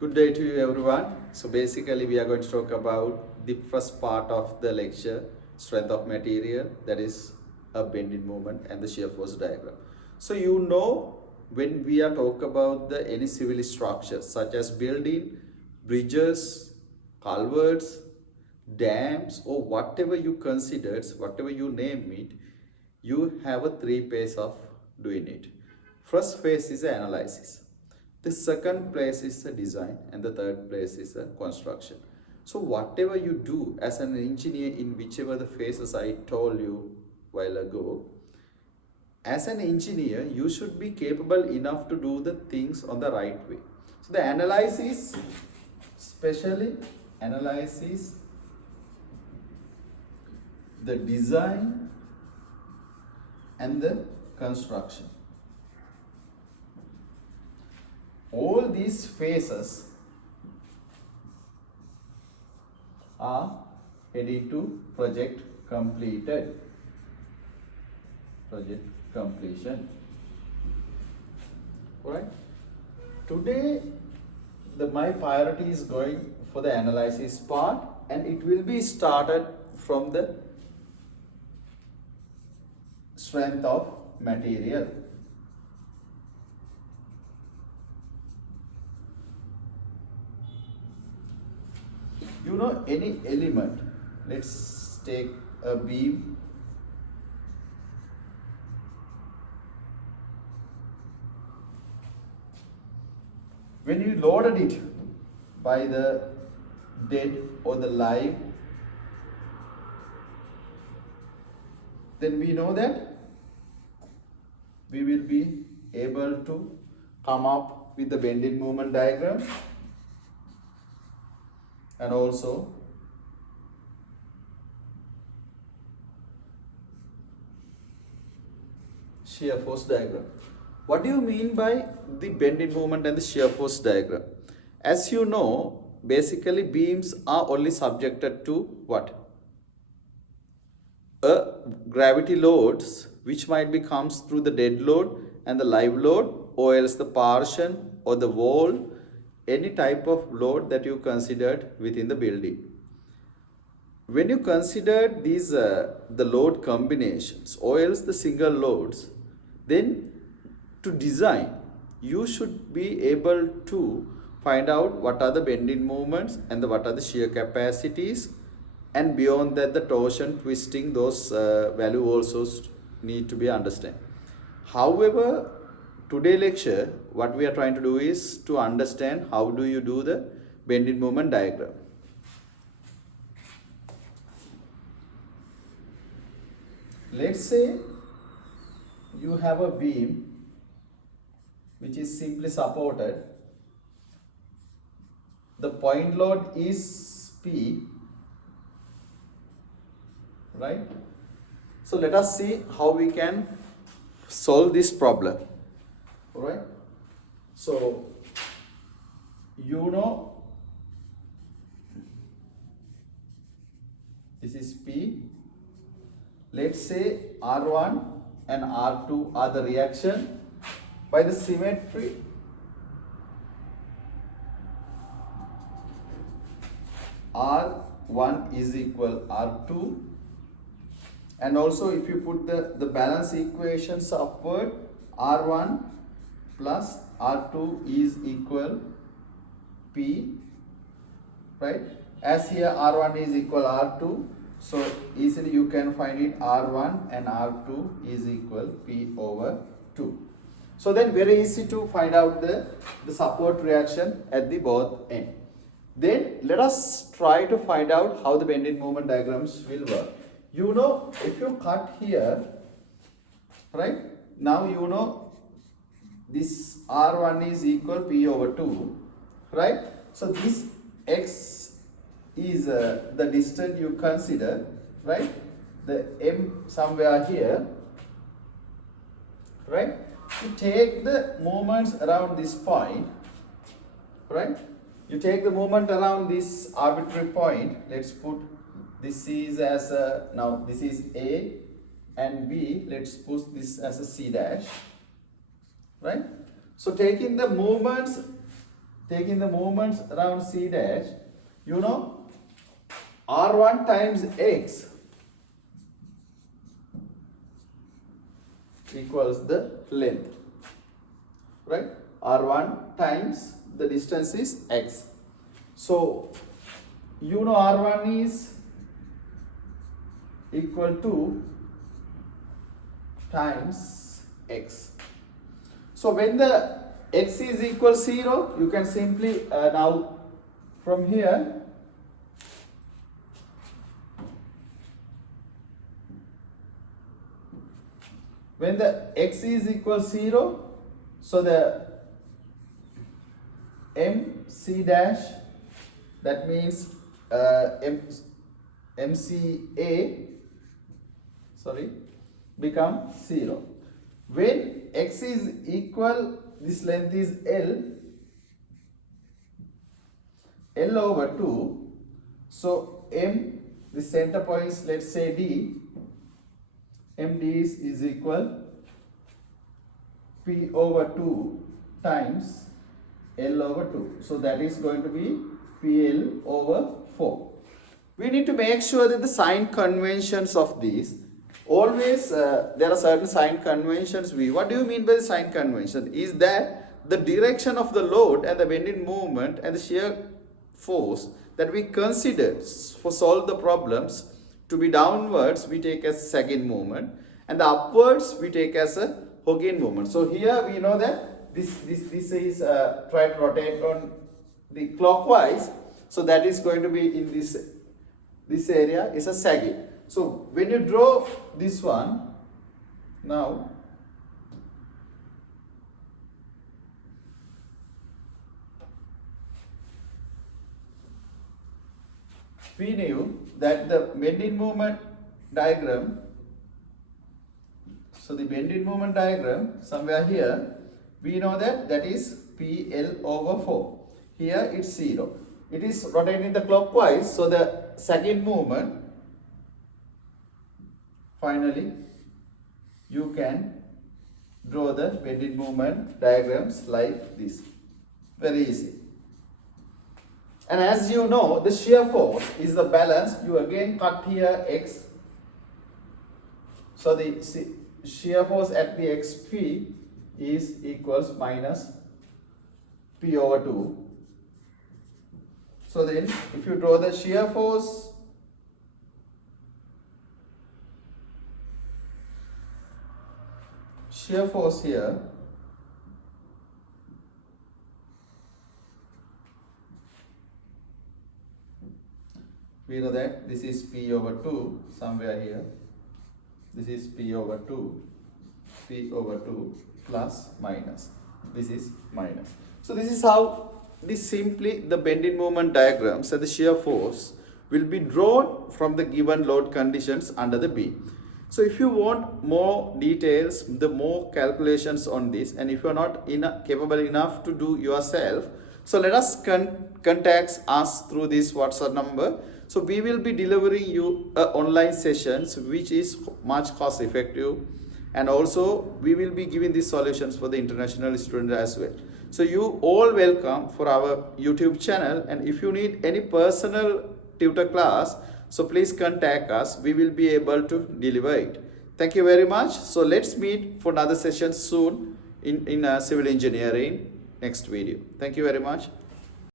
Good day to you everyone. So basically we are going to talk about the first part of the lecture, strength of material, that is a bending moment and the shear force diagram. So you know, when we are talk about the any civil structures such as building, bridges, culverts, dams, or whatever you consider, whatever you name it, you have a three phase of doing it. First phase is the analysis. The second place is the design, and the third place is the construction. So whatever you do as an engineer in whichever the phases I told you while ago, as an engineer you should be capable enough to do the things on the right way. So the analysis, especially analysis, the design and the construction, all these phases are heading to project completed, project completion. Alright, today my priority is going for the analysis part, and it will be started from the strength of material. You know, any element, let's take a beam. When you loaded it by the dead or the live, then we know that we will be able to come up with the bending moment diagram and also shear force diagram. What do you mean by the bending moment and the shear force diagram? As you know, basically beams are only subjected to what? Gravity loads, which might be comes through the dead load and the live load, or else the partition or the wall, any type of load that you considered within the building. When you consider these the load combinations or else the single loads, then to design you should be able to find out what are the bending moments and what are the shear capacities, and beyond that the torsion, twisting, those value also need to be understood. However, today lecture what we are trying to do is to understand how do you do the bending moment diagram. Let's say you have a beam which is simply supported. The point load is P, right? So let us see how we can solve this problem. Alright, so you know this is P. Let's say R1 and R2 are the reaction. By the symmetry, R1 is equal R2, and also if you put the balance equations upward, R1 plus R2 is equal P, right? As here R1 is equal R2, so easily you can find it R1 and R2 is equal P over 2. So then very easy to find out the support reaction at the both end. Then let us try to find out how the bending moment diagrams will work. You know, if you cut here, right? Now you know this R1 is equal P over 2, right? So this X is the distance you consider, right? The M somewhere here, right? You take the moments around this point, right? You take the moment around this arbitrary point. Let's put this is as a, now this is A and B. Let's put this as a C dash, right? So taking the movements taking the moments around C dash, you know, R1 times X equals the length, right? R1 times the distance is X. So, you know R1 is equal to times X. So, when the X is equal 0, you can simply now from here when the X is equal 0, so the MC dash, that means MCA, become 0. When X is equal, this length is L over 2. So M, the center points, let's say D, MD is equal P over 2 times L over 2. So that is going to be PL over 4. We need to make sure that the sign conventions of these, always there are certain sign conventions. What do you mean by the sign convention? Is that the direction of the load and the bending moment and the shear force that we consider for solve the problems to be downwards, we take as sagging movement, and the upwards we take as a hogging movement. So here we know that this is try to rotate on the clockwise, so that is going to be in this area is a sagging. So when you draw this one, now we knew that the bending moment diagram, so the bending moment diagram somewhere here, we know that that is PL over 4. Here it's 0. It is rotating the clockwise, so the second movement, finally you can draw the bending moment diagrams like this. Very easy. And as you know, the shear force is the balance. You again cut here X. So the shear force at the XP is equals minus P over 2. So then if you draw the shear force, here, we know that this is P over 2 somewhere here. This is P over 2 plus minus. This is minus. So this is how simply the bending moment diagrams and the shear force will be drawn from the given load conditions under the beam. So if you want more details, the more calculations on this, and if you are not capable enough to do yourself, so let us contact us through this WhatsApp number. So we will be delivering you online sessions which is much cost effective, and also we will be giving these solutions for the international students as well. So you all welcome for our YouTube channel, and if you need any personal tutor class, so please contact us. We will be able to deliver it. Thank you very much. So let's meet for another session soon in civil engineering next video. Thank you very much.